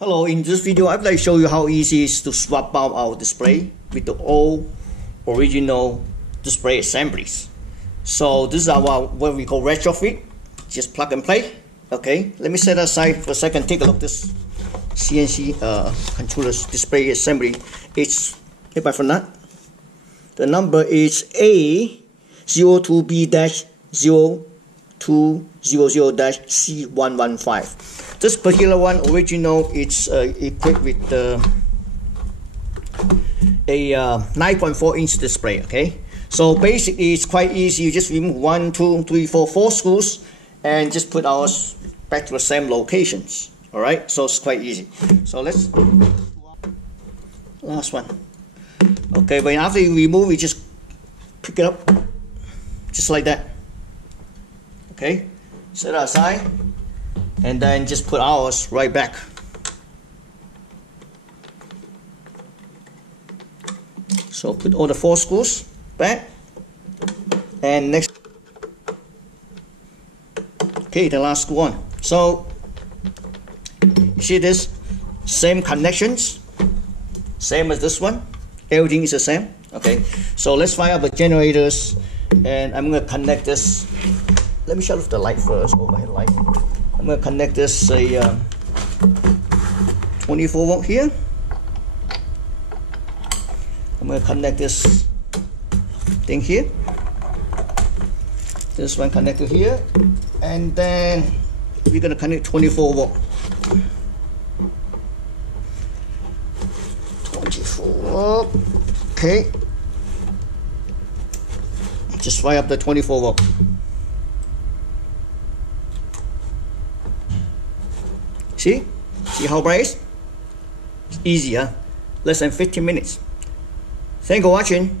Hello, in this video I'd like to show you how easy it is to swap out our display with the old original display assemblies. So this is our what we call retrofit. Just plug and play. Okay, let me set aside for a second. Take a look at this CNC controller's display assembly. It's made by FANUC. The number is A02B-0200-C115. This particular one, original, it's equipped with a 9.4-inch display. Okay, so basically it's quite easy. You just remove 1, 2, 3, 4, 4 screws and just put ours back to the same locations. All right, so it's quite easy. So let's last one. Okay, but after you remove, you just pick it up, just like that. Okay, set it aside, and then just put ours right back. So put all the 4 screws back, and next, okay, the last screw on. So you see this same connections, same as this one. Everything is the same. Okay, so let's fire up the generators, and I'm going to connect this. Let me shut off the light first, overhead light. I'm going to connect this 24 volt here. I'm going to connect this thing here. This one connected here, and then we're going to connect 24 volt. 24 volt. Okay. Just fire up the 24 volt. See how bright it is? It's easy, huh? Less than 15 minutes. Thanks for watching.